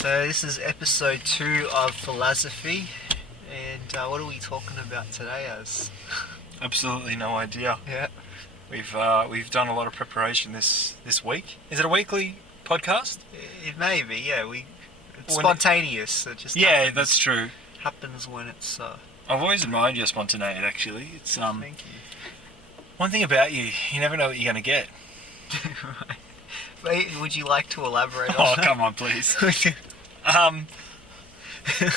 So this is episode 2 of philosophy, and what are we talking about today, Az? Absolutely no idea. Yeah. We've done a lot of preparation this week. Is it a weekly podcast? It may be, yeah. It's When spontaneous. It just That's true. happens when it's. I've always admired your spontaneity. Actually, it's Thank you. one thing about you. You never know what you're going to get. Right. But would you like to elaborate Oh, on that? come on, please.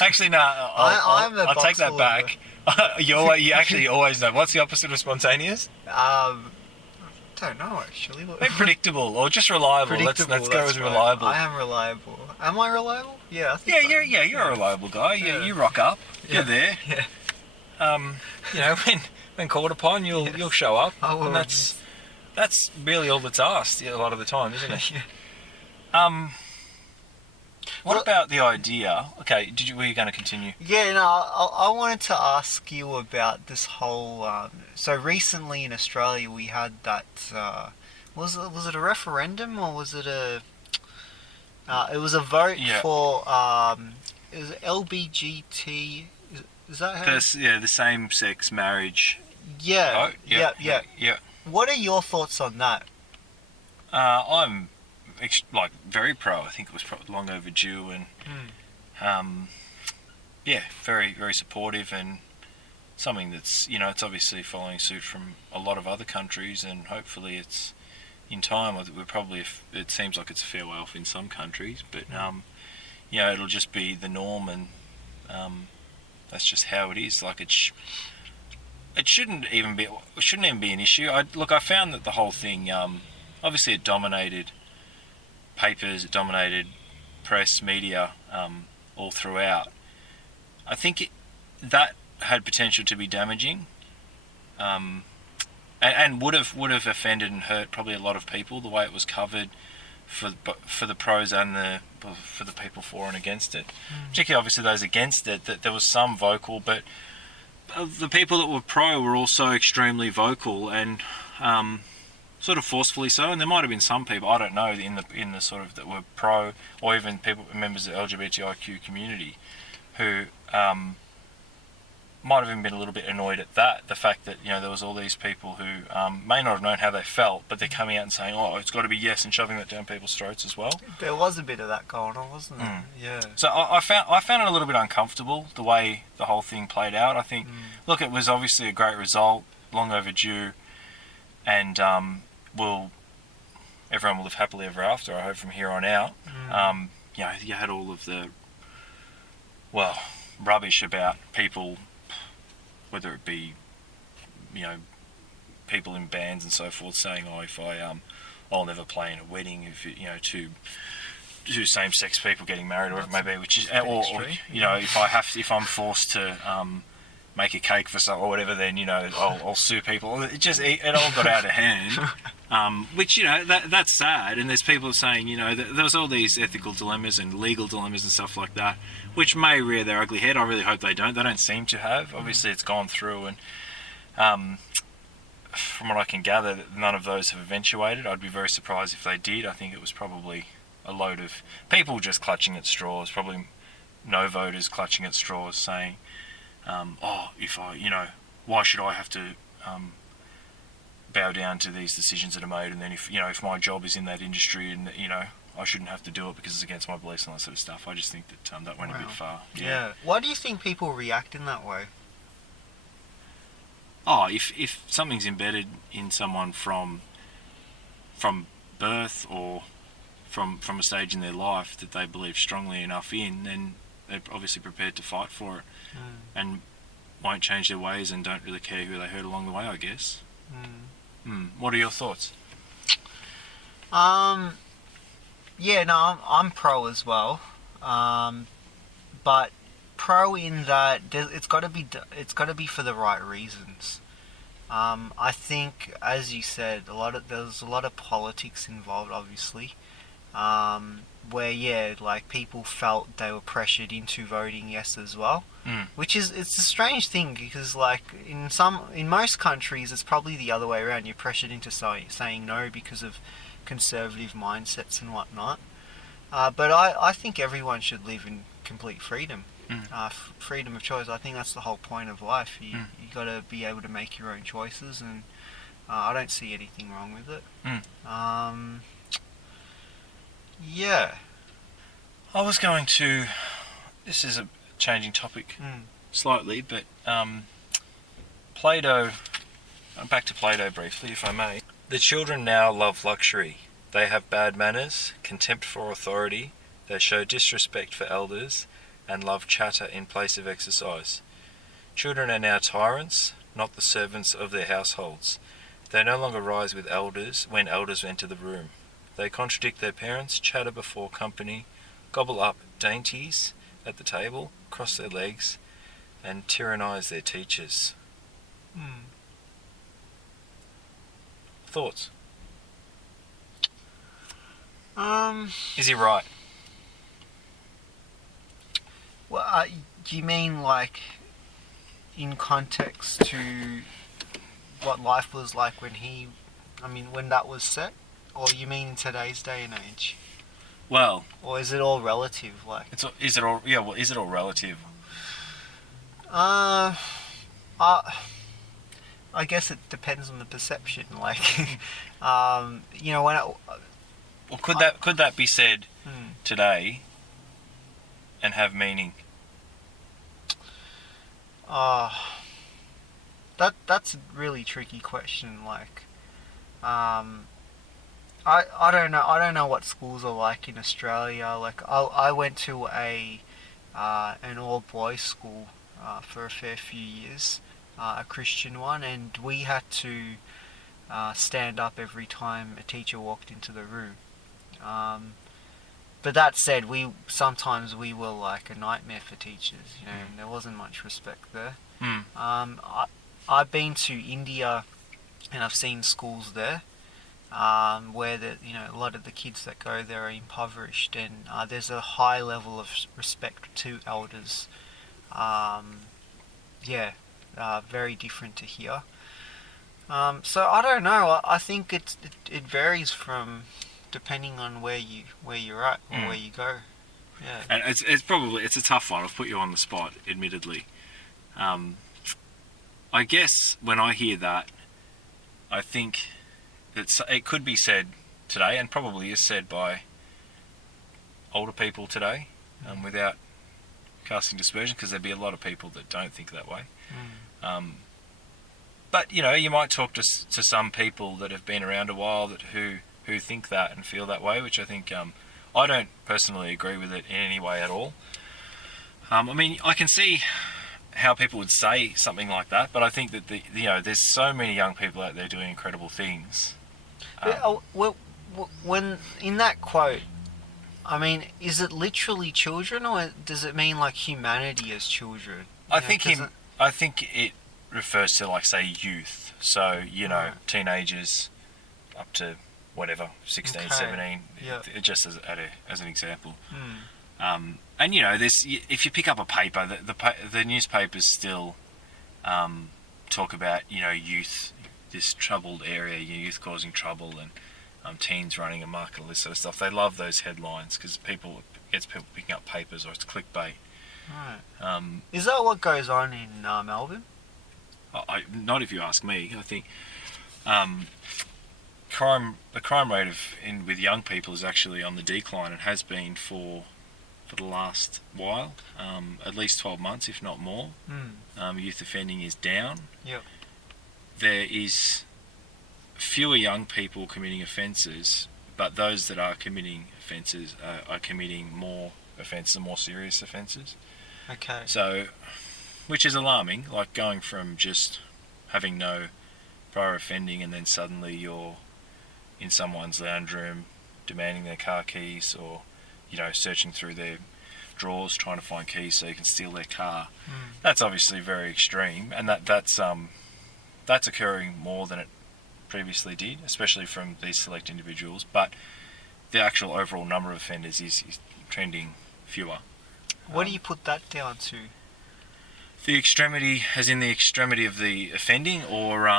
Actually, no. I'm a I'll box take that full back. You actually always know. What's the opposite of spontaneous? Don't know actually. Maybe predictable or just reliable. Let's go that's with right. reliable. I am reliable. Am I reliable? Yeah, I think so. You're a reliable guy. Yeah. You rock up. Yeah. You're there. Yeah. When called upon, you'll show up, I will. and that's really all that's asked a lot of the time, isn't it? Yeah. What Well- about the idea? Okay, were you going to continue? Yeah, no, I wanted to ask you about this whole. So recently in Australia, we had that. Was it a referendum or was it a? It was a vote Yeah. for. It was LBGT. Is that how? The same-sex marriage. Yeah. vote? Yeah. What are your thoughts on that? I'm very pro. I think it was long overdue, and very very supportive, and something that's it's obviously following suit from a lot of other countries, and hopefully it's in time. It seems like it's a fair way off in some countries, but it'll just be the norm, and that's just how it is. Like it shouldn't even be an issue. I found that the whole thing, obviously it dominated papers, it dominated press, media, all throughout. I think that had potential to be damaging, and would have offended and hurt probably a lot of people, the way it was covered, for the pros and for the people for and against it. Particularly obviously those against it, that there was some vocal, but the people that were pro were also extremely vocal, and sort of forcefully so. And there might have been some people, I don't know, in the sort of that were pro, or even members of the LGBTIQ community, who might have even been a little bit annoyed at that. The fact that there was all these people who may not have known how they felt, but they're coming out and saying, "Oh, it's got to be yes," and shoving that down people's throats as well. There was a bit of that going on, wasn't there? Yeah. So I found it a little bit uncomfortable, the way the whole thing played out. I think, look, it was obviously a great result, long overdue, and everyone will live happily ever after, I hope, from here on out. You had all of the rubbish about people, whether it be people in bands and so forth, saying, "Oh, if I'll never play in a wedding if two same-sex people getting married," or whatever it may be, which is, or if I'm forced to make a cake for some or whatever, then I'll sue people. It all got out of hand, which that's sad. And there's people saying there was all these ethical dilemmas and legal dilemmas and stuff like that, which may rear their ugly head. I really hope they don't. They don't seem to have. Obviously, it's gone through, and from what I can gather, none of those have eventuated. I'd be very surprised if they did. I think it was probably a load of people just clutching at straws. Probably no voters clutching at straws, saying, if why should I have to bow down to these decisions that are made, and then if my job is in that industry, and I shouldn't have to do it because it's against my beliefs and that sort of stuff. I just think that that went a bit far. Yeah. Why do you think people react in that way? Oh, if something's embedded in someone from birth, or from a stage in their life that they believe strongly enough in, then they're obviously prepared to fight for it, and won't change their ways, and don't really care who they hurt along the way, I guess. What are your thoughts? Yeah, no, I'm pro as well, but pro in that it's got to be for the right reasons. I think, as you said, there's a lot of politics involved, obviously, where people felt they were pressured into voting yes as well, which it's a strange thing, because in most countries it's probably the other way around. You're pressured into saying no because of conservative mindsets and whatnot. But I think everyone should live in complete freedom. Mm. Freedom of choice. I think that's the whole point of life. Mm. You got to be able to make your own choices, and I don't see anything wrong with it. Mm. Yeah. I was going to. This is a changing topic slightly, but Play-Doh. Back to Play-Doh briefly, if I may. The children now love luxury. They have bad manners, contempt for authority, they show disrespect for elders, and love chatter in place of exercise. Children are now tyrants, not the servants of their households. They no longer rise with elders when elders enter the room. They contradict their parents, chatter before company, gobble up dainties at the table, cross their legs, and tyrannize their teachers. Thoughts? Is he right? Well, do you mean like in context to what life was like when that was set? Or you mean in today's day and age? Well, or is it all relative? Like, is it all? Yeah, well, is it all relative? I I guess it depends on the perception. Like, when Well, could that be said today and have meaning? That's a really tricky question. Like, I don't know. I don't know what schools are like in Australia. Like, I went to an all boys school for a fair few years, a Christian one, and we had to stand up every time a teacher walked into the room. But that said, sometimes we were like a nightmare for teachers. And there wasn't much respect there. I've been to India, and I've seen schools there. Where a lot of the kids that go there are impoverished, and there's a high level of respect to elders. Very different to here. So I don't know. I think it varies from depending on where you're at or where you go. Yeah. And it's a tough one. I've put you on the spot, admittedly. I guess when I hear that, I think it could be said today, and probably is said by older people today, without casting dispersion, because there'd be a lot of people that don't think that way. But you might talk to some people that have been around a while who think that and feel that way, which I think I don't personally agree with it in any way at all. I can see how people would say something like that, but I think that there's so many young people out there doing incredible things. When in that quote, is it literally children, or does it mean like humanity as children? I think it refers to, like, say, youth. So teenagers up to whatever 16, okay. 17. Yeah. Just as an example. And if you pick up a paper, the newspapers still talk about youth, this troubled area, youth causing trouble, and teens running amok, all this sort of stuff. They love those headlines because gets people picking up papers, or it's clickbait. Right. Is that what goes on in Melbourne? Not if you ask me. I think the crime rate with young people is actually on the decline, and has been for the last while, at least 12 months, if not more. Youth offending is down. Yep. There is fewer young people committing offences, but those that are committing offences are committing more offences, more serious offences. Okay. So, which is alarming, like going from just having no prior offending, and then suddenly you're in someone's lounge room demanding their car keys, or searching through their drawers trying to find keys so you can steal their car. That's obviously very extreme, and that's occurring more than it previously did, especially from these select individuals. But the actual overall number of offenders is trending fewer. What do you put that down to? The extremity, as in the extremity of the offending, or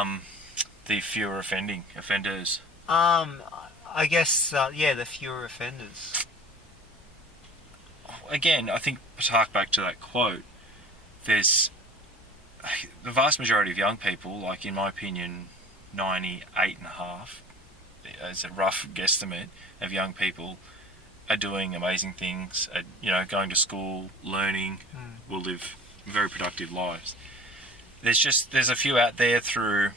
the fewer offenders? I guess the fewer offenders. again, I think to hark back to that quote, there's the vast majority of young people, like in my opinion, 98.5, as a rough guesstimate of young people, are doing amazing things. Are, going to school, learning, will live very productive lives. There's a few out there through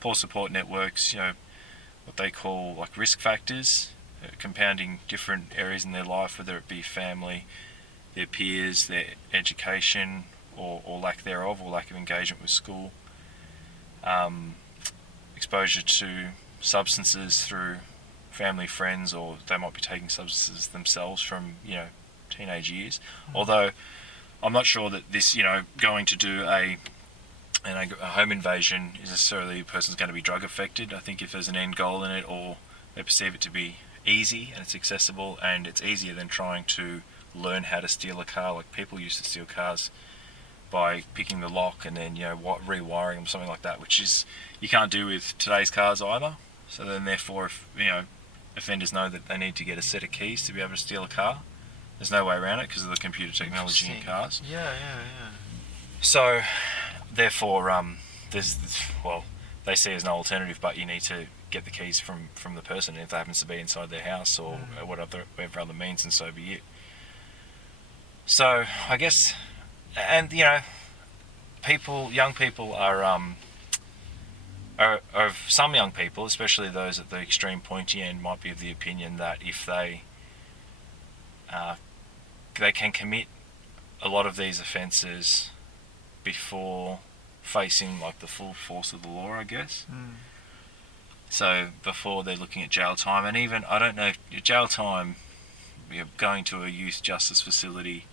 poor support networks. What they call like risk factors, compounding different areas in their life, whether it be family, their peers, their education, or lack thereof, or lack of engagement with school, exposure to substances through family, friends, or they might be taking substances themselves from teenage years. Although I'm not sure that this going to do a home invasion is necessarily a person's going to be drug affected. I think if there's an end goal in it, or they perceive it to be easy and it's accessible and it's easier than trying to learn how to steal a car, like people used to steal cars by picking the lock and then rewiring them, something like that, which is you can't do with today's cars either. So then therefore, if offenders know that they need to get a set of keys to be able to steal a car, there's no way around it because of the computer technology in cars. Yeah. So therefore, they see it as no alternative, but you need to get the keys from the person if that happens to be inside their house or whatever other means, and so be it. So I guess, and young people are some young people, especially those at the extreme pointy end, might be of the opinion that if they can commit a lot of these offences before facing like the full force of the law, I guess. So before they're looking at jail time, and even I don't know, jail time, going to a youth justice facility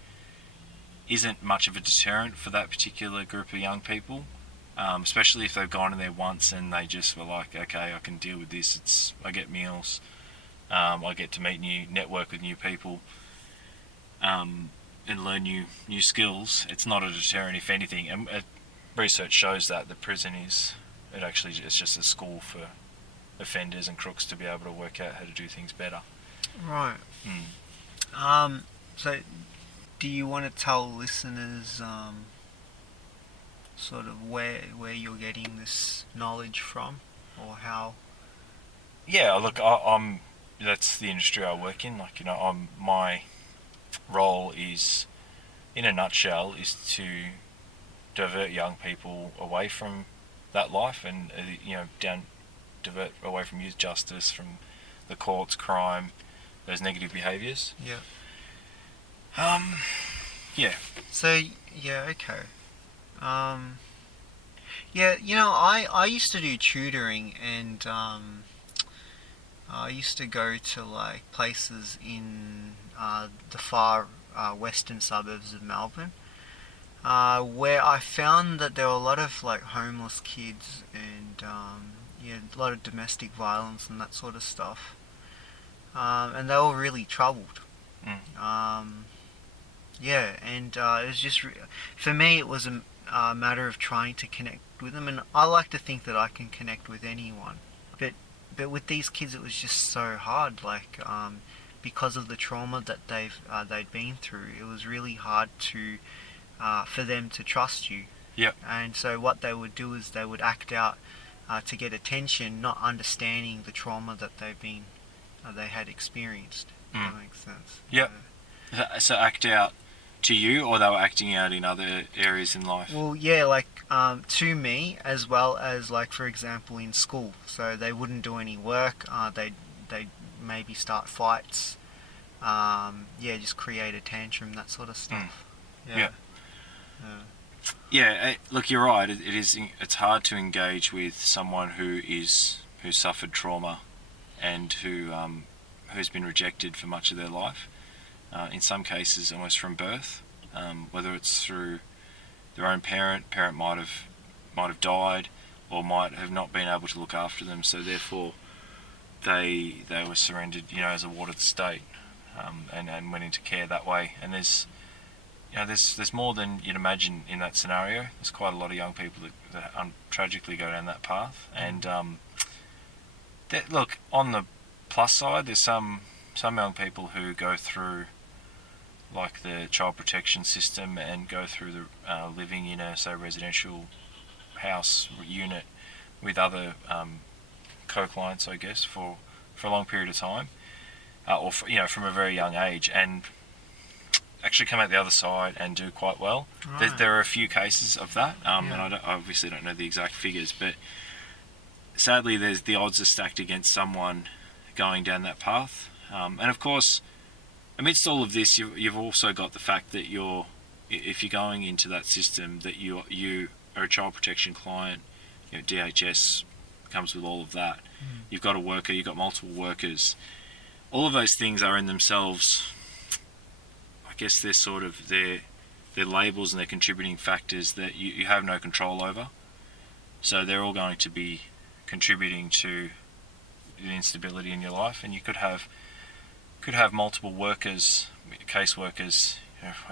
isn't much of a deterrent for that particular group of young people, especially if they've gone in there once and they just were like, okay, I can deal with this. I get meals, I get to network with new people, and learn new skills. It's not a deterrent, if anything. And research shows that the prison it's just a school for offenders and crooks to be able to work out how to do things better. Right. So do you want to tell listeners sort of where you're getting this knowledge from, or how? Yeah, look, I'm that's the industry I work in. Like, my role is, in a nutshell, is to divert young people away from that life and divert away from youth justice, from the courts, crime, those negative behaviours. Yeah. Yeah. So okay. I used to do tutoring, and I used to go to like places in the far western suburbs of Melbourne, where I found that there were a lot of like homeless kids and a lot of domestic violence and that sort of stuff, and they were really troubled. And it was just for me it was a matter of trying to connect with them, and I like to think that I can connect with anyone, but with these kids it was just so hard, like because of the trauma that they'd been through. It was really hard to for them to trust you. Yep. And so what they would do is they would act out to get attention, not understanding the trauma that they had experienced. If that makes sense. Yep. So act out to you, or they were acting out in other areas in life? Well, yeah, like to me, as well as like, for example, in school. So they wouldn't do any work. They'd maybe start fights. Just create a tantrum, that sort of stuff. Yeah. Look, you're right. It's hard to engage with someone who suffered trauma and who's been rejected for much of their life. In some cases, almost from birth, whether it's through their own parent might have died, or might have not been able to look after them. So therefore, they were surrendered, as a ward of the state, and went into care that way. And there's more than you'd imagine in that scenario. There's quite a lot of young people that tragically go down that path. And look, on the plus side, there's some young people who go through like the child protection system and go through the living in a, say, residential house unit with other co-clients, I guess, for a long period of time, or for, from a very young age, and actually come out the other side and do quite well. Right. There are a few cases of that, and I obviously don't know the exact figures, but sadly, the odds are stacked against someone going down that path. And of course, amidst all of this, you've also got the fact that if you're going into that system, that you are a child protection client. DHS comes with all of that. You've got a worker, you've got multiple workers. All of those things are in themselves, I guess they're sort of they're labels and they're contributing factors that you have no control over. So they're all going to be contributing to the instability in your life, and you could have multiple workers, caseworkers,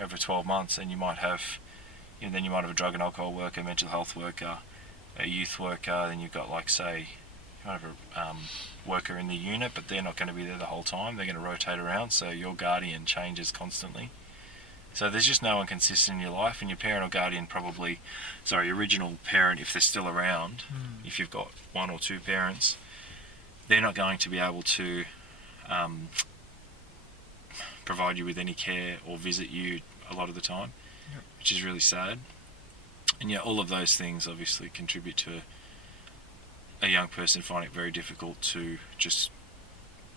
over 12 months, and you might have a drug and alcohol worker, mental health worker, a youth worker, then you've got, like, say, you might have a worker in the unit, but they're not going to be there the whole time. They're going to rotate around, so your guardian changes constantly. So there's just no one consistent in your life, and your parent or guardian your original parent, if they're still around, if you've got one or two parents, they're not going to be able to provide you with any care or visit you a lot of the time, which is really sad. And all of those things obviously contribute to a young person finding it very difficult to just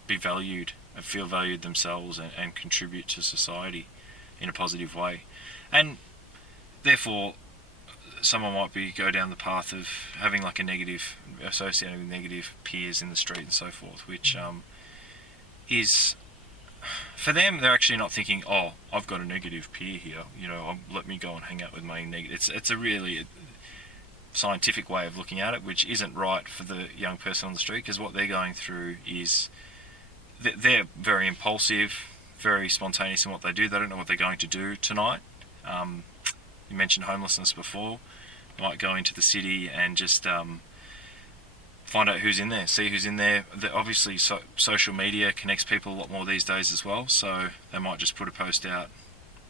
be valued and feel valued themselves and contribute to society in a positive way. And therefore, someone might go down the path of having like associated with negative peers in the street and so forth, which is, for them, they're actually not thinking, oh, I've got a negative peer here, let me go and hang out with my negative. It's a really scientific way of looking at it, which isn't right for the young person on the street, because what they're going through is they're very impulsive, very spontaneous in what they do. They don't know what they're going to do tonight. You mentioned homelessness before. They might go into the city and just find out who's in there, see who's in there. Obviously, social media connects people a lot more these days as well, so they might just put a post out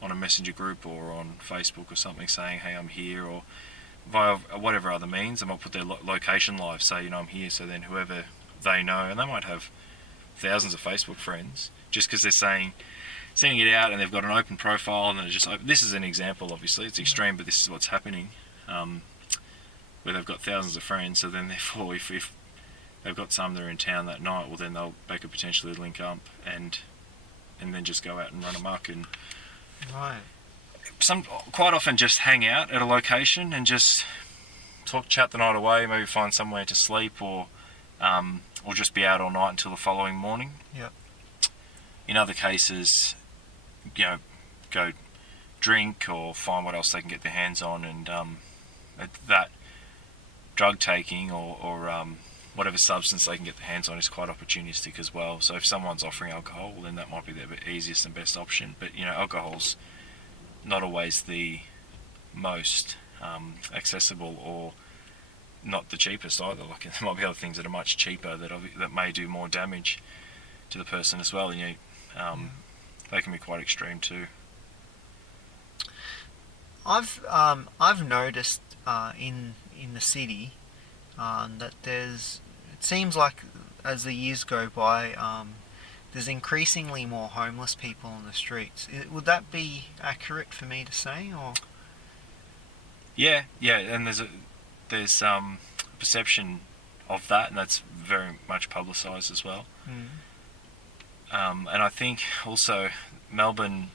on a messenger group or on Facebook or something saying, hey, I'm here, or via whatever other means. They might put their location live, say, I'm here, so then whoever they know, and they might have thousands of Facebook friends, just because they're sending it out and they've got an open profile, and they're just open. This is an example, obviously, it's extreme, but this is what's happening, where they've got thousands of friends. So then therefore, if they've got some that are in town that night, well, then they could potentially link up and then just go out and run amok, and quite often just hang out at a location and just chat the night away, maybe find somewhere to sleep, or just be out all night until the following morning. In other cases, go drink or find what else they can get their hands on, and that drug taking or whatever substance they can get their hands on is quite opportunistic as well. So if someone's offering alcohol, well, then that might be the easiest and best option. But alcohol's not always the most accessible, or not the cheapest either. Like, there might be other things that are much cheaper that may do more damage to the person as well. And they can be quite extreme too. I've noticed in the city that it seems like as the years go by, there's increasingly more homeless people on the streets. Would that be accurate for me to say, or? Yeah, and there's a perception of that, and that's very much publicised as well. And I think also Melbourne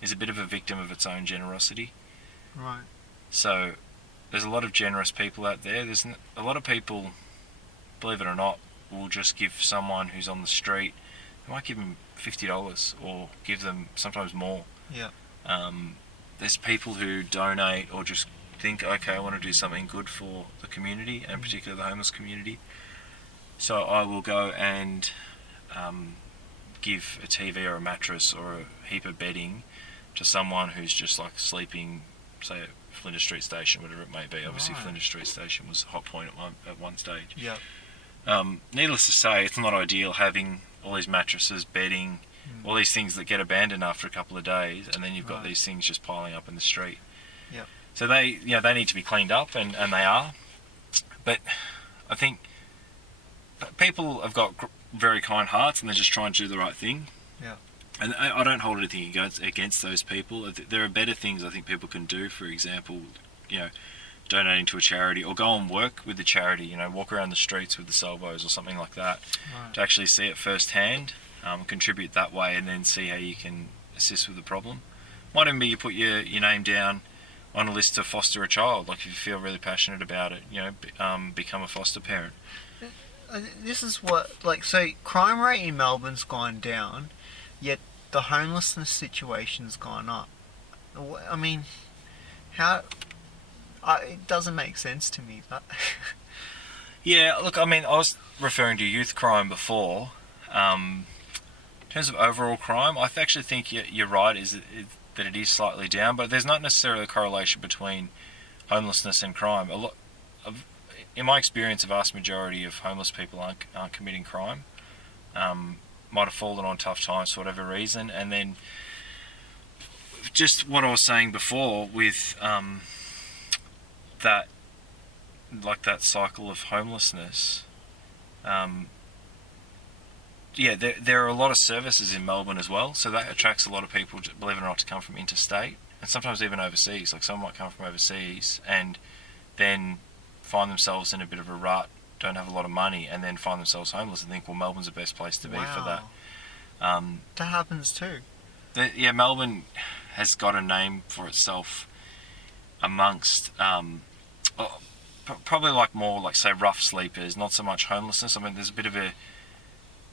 is a bit of a victim of its own generosity. Right. So there's a lot of generous people out there. There's a lot of people, believe it or not, will just give someone who's on the street, they might give them $50 or give them sometimes more. There's people who donate or just think, okay, I want to do something good for the community, and particularly the homeless community. So I will go and give a TV or a mattress or a heap of bedding to someone who's just like sleeping, say at Flinders Street Station, whatever it may be. Obviously, Flinders Street Station was a hot point at one stage. Needless to say, it's not ideal having all these mattresses, bedding, all these things that get abandoned after a couple of days, and then you've got Right. these things just piling up in the street. Yep. So they they need to be cleaned up, and they are. But I think people have got very kind hearts, and they're just trying to do the right thing. Yeah. And I don't hold anything against those people. There are better things I think people can do. For example, donating to a charity, or go and work with the charity. Walk around the streets with the salvos or something like that, Right. to actually see it firsthand, contribute that way, and then see how you can assist with the problem. Might even be you put your name down on a list to foster a child. Like if you feel really passionate about it, become a foster parent. This is so crime rate in Melbourne's gone down, yet the homelessness situation's gone up. I mean, how? It doesn't make sense to me. Yeah, look, I mean, I was referring to youth crime before. In terms of overall crime, I actually think you're right, that it is slightly down, but there's not necessarily a correlation between homelessness and crime. In my experience, a vast majority of homeless people aren't committing crime. Might have fallen on tough times for whatever reason, and then just what I was saying before with that cycle of homelessness. There are a lot of services in Melbourne as well, so that attracts a lot of people, believe it or not, to come from interstate, and sometimes even overseas. Like someone might come from overseas and then find themselves in a bit of a rut, don't have a lot of money, and then find themselves homeless and think, well, Melbourne's the best place to be for that. That happens too. Melbourne has got a name for itself amongst probably more like, say, rough sleepers, not so much homelessness. I mean, there's a bit of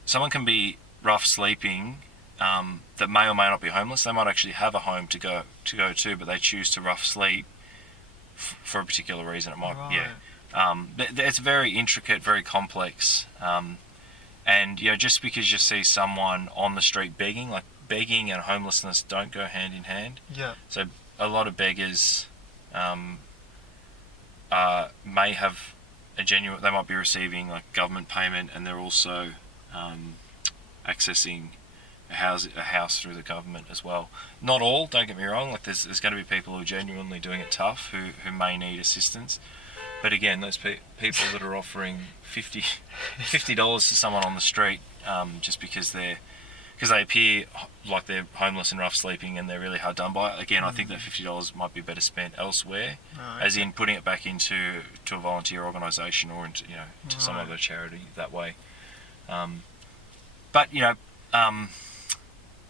someone can be rough sleeping that may or may not be homeless. They might actually have a home to go to, but they choose to rough sleep for a particular reason. It might, Right. it's very intricate, very complex, and just because you see someone on the street begging, like begging and homelessness don't go hand in hand. Yeah. So a lot of beggars may have they might be receiving like government payment, and they're also accessing a house through the government as well. Not all, don't get me wrong. Like there's going to be people who are genuinely doing it tough, who may need assistance. But again, those people that are offering $50 to someone on the street just because they appear like they're homeless and rough sleeping and they're really hard done by. Again, I think that $50 might be better spent elsewhere, as in putting it back into a volunteer organisation or into to some other charity that way. But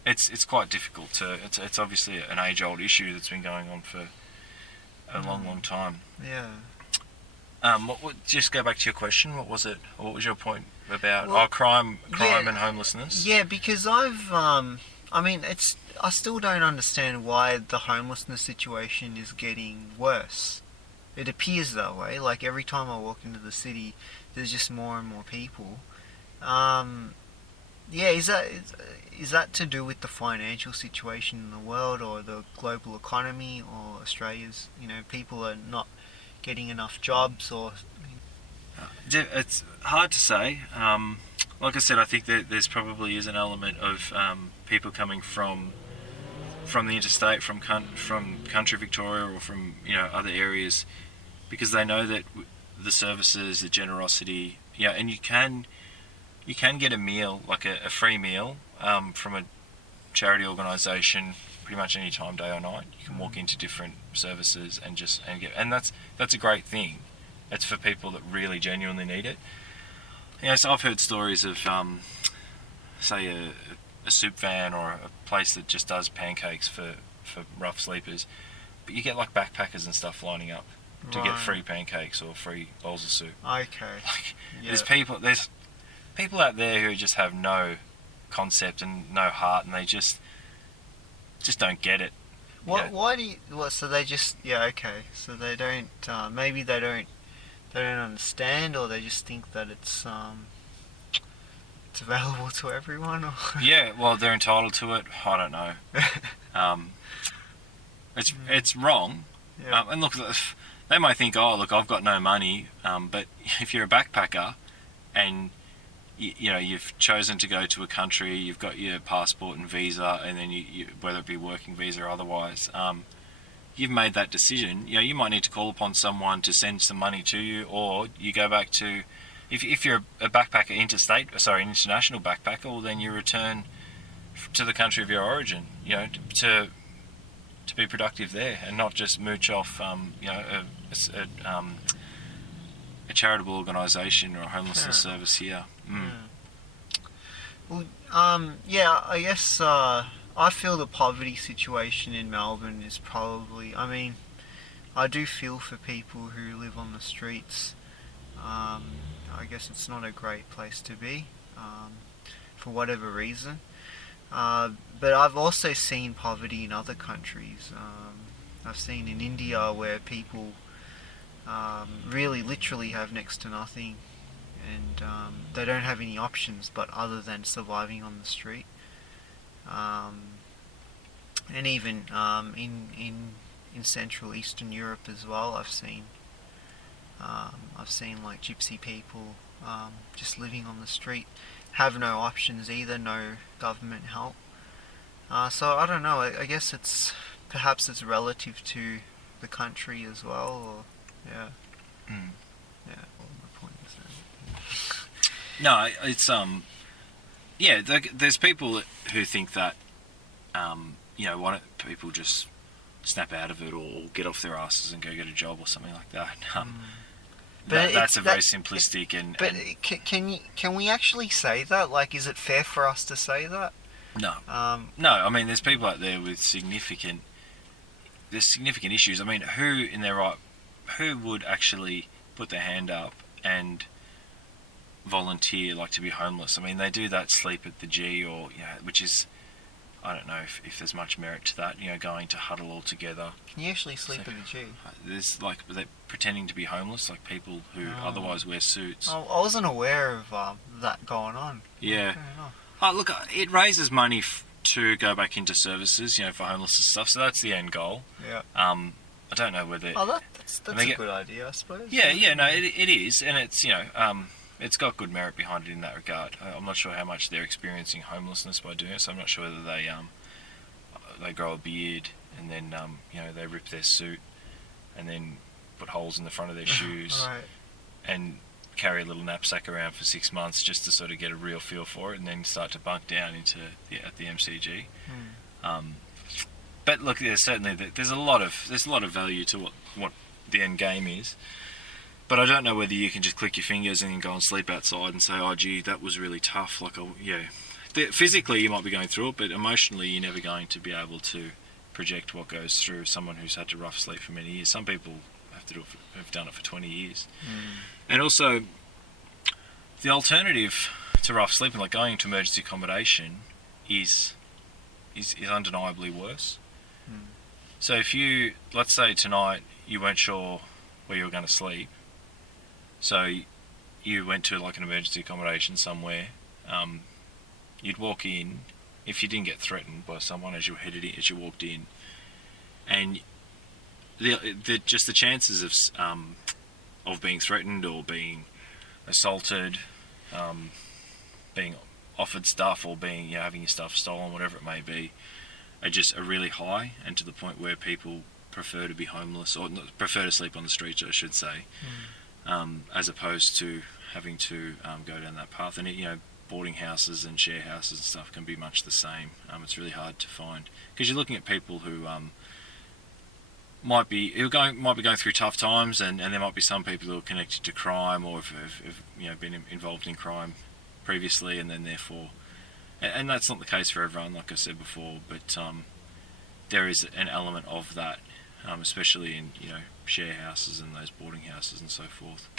it's quite difficult to. It's obviously an age-old issue that's been going on for a long time. Yeah. Just go back to your question. What was it? What was your point about crime and homelessness? Yeah, because I still don't understand why the homelessness situation is getting worse. It appears that way. Like every time I walk into the city, there's just more and more people. Is that to do with the financial situation in the world, or the global economy, or Australia's? People are not getting enough jobs, or it's hard to say. Like I said, I think that there's probably is an element of people coming from the interstate, from country Victoria, or from other areas, because they know that the services, the generosity, and you can get a meal, like a free meal, from a charity organisation pretty much any time, day or night. You can walk into different services and get, and that's a great thing. It's for people that really genuinely need it. So I've heard stories of, say, a soup van or a place that just does pancakes for rough sleepers, but you get like backpackers and stuff lining up to get free pancakes or free bowls of soup. Okay. There's people out there who just have no concept and no heart, and they just don't get it. Why do you? So they just okay. So they don't. Maybe they don't understand, or they just think that it's available to everyone. Or Yeah, well, they're entitled to it. I don't know. It's wrong. Yeah. And look, they might think, oh, look, I've got no money. But if you're a backpacker and you know, you've chosen to go to a country, you've got your passport and visa, and then whether it be working visa or otherwise, you've made that decision. You know, you might need to call upon someone to send some money to you, or you go back to, if you're a backpacker, international backpacker, well, then you return to the country of your origin. You know, to be productive there, and not just mooch off, you know, a charitable organisation or a homelessness service here. Well, yeah, I guess I feel the poverty situation in Melbourne is probably. I mean, I do feel for people who live on the streets. I guess it's not a great place to be, for whatever reason. But I've also seen poverty in other countries. I've seen in India where people really literally have next to nothing, and they don't have any options but other than surviving on the street. And even in Central Eastern Europe as well, I've seen like gypsy people just living on the street, have no options either, no government help. So I don't know. I guess perhaps it's relative to the country as well. Or, yeah. Yeah. What my point is there. No, it's yeah. There's people who think that you know, why don't people just snap out of it or get off their asses and go get a job or something like that. That's a very simplistic and. But can we actually say that? Like, is it fair for us to say that? No. No, I mean, there's people out there with significant issues. I mean, who would actually put their hand up and volunteer, like, to be homeless? I mean, they do that, sleep at the G, or, you know, which is, I don't know if there's much merit to that, you know, going to huddle all together. Can you actually sleep at the G? There's, like, they're pretending to be homeless, like people who otherwise wear suits. I wasn't aware of that going on. Yeah. Look, it raises money to go back into services, you know, for homelessness stuff, so that's the end goal. Yeah. I don't know whether... that's a good idea, I suppose. Yeah, no, it is, and it's, you know, it's got good merit behind it in that regard. I'm not sure how much they're experiencing homelessness by doing it, so I'm not sure whether they grow a beard and then, you know, they rip their suit and then put holes in the front of their shoes Right. and carry a little knapsack around for 6 months just to sort of get a real feel for it, and then start to bunk down at the MCG. But look, there's a lot of value to what the end game is. But I don't know whether you can just click your fingers and then go and sleep outside and say, oh gee, that was really tough. Like, yeah, physically you might be going through it, but emotionally you're never going to be able to project what goes through someone who's had to rough sleep for many years. Some people have done it for 20 years. And also, the alternative to rough sleeping, like going into emergency accommodation, is undeniably worse. So if you, let's say tonight, you weren't sure where you were going to sleep, so you went to like an emergency accommodation somewhere, you'd walk in, if you didn't get threatened by someone as you walked in, and just the chances of being threatened or being assaulted, being offered stuff, or being, you know, having your stuff stolen, whatever it may be, are really high, and to the point where people prefer to be homeless, or prefer to sleep on the streets, I should say, as opposed to having to go down that path. And you know, boarding houses and share houses and stuff can be much the same. It's really hard to find, because you're looking at people who might be going through tough times, and there might be some people who are connected to crime, or have you know, been involved in crime previously, and then therefore, and that's not the case for everyone, like I said before, but there is an element of that, especially in, you know, share houses and those boarding houses and so forth.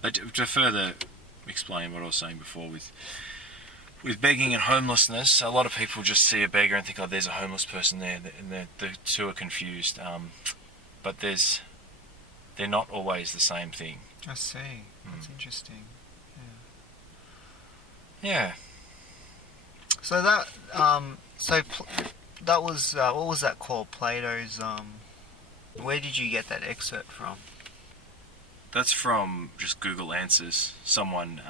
But to further explain what I was saying before with begging and homelessness, a lot of people just see a beggar and think, oh, there's a homeless person there, and the two are confused. But they're not always the same thing. I see. That's interesting. Yeah. So that that was what was that called? Plato's. Where did you get that excerpt from? That's from just Google Answers. Someone,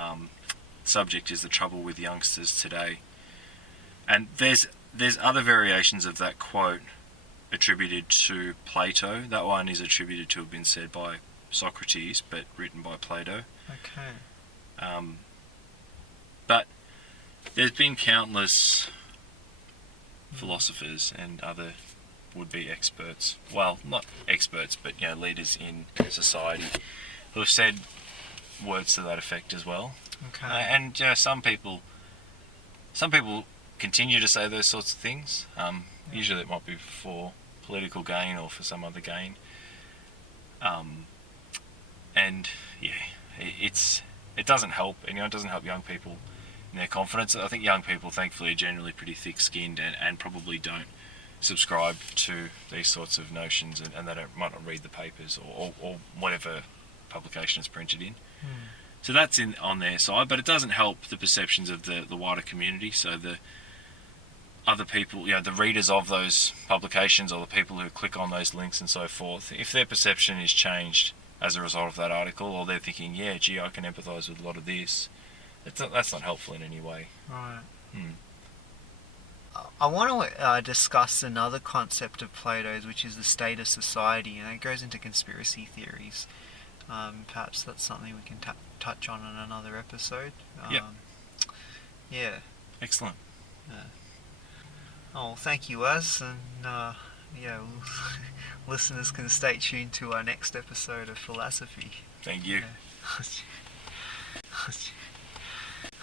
subject is the trouble with youngsters today. And there's other variations of that quote attributed to Plato. That one is attributed to have been said by Socrates, but written by Plato. Okay. But there's been countless philosophers and other would-be experts, well, not experts, but leaders in society, who have said words to that effect as well. Okay. And some people continue to say those sorts of things. Usually it might be for political gain or for some other gain. And it doesn't help. It doesn't help young people in their confidence. I think young people, thankfully, are generally pretty thick-skinned and probably don't subscribe to these sorts of notions, and they might not read the papers or whatever publication is printed in. So that's on their side, but it doesn't help the perceptions of the wider community. So the other people, the readers of those publications or the people who click on those links and so forth, if their perception is changed as a result of that article, or they're thinking, I can empathise with a lot of this, that's not helpful in any way. Right. I want to discuss another concept of Plato's, which is the state of society, and it goes into conspiracy theories. Perhaps that's something we can touch on in another episode. Yeah. Excellent. Oh, thank you, Azz, and listeners can stay tuned to our next episode of Philosophy. Thank you. Yeah.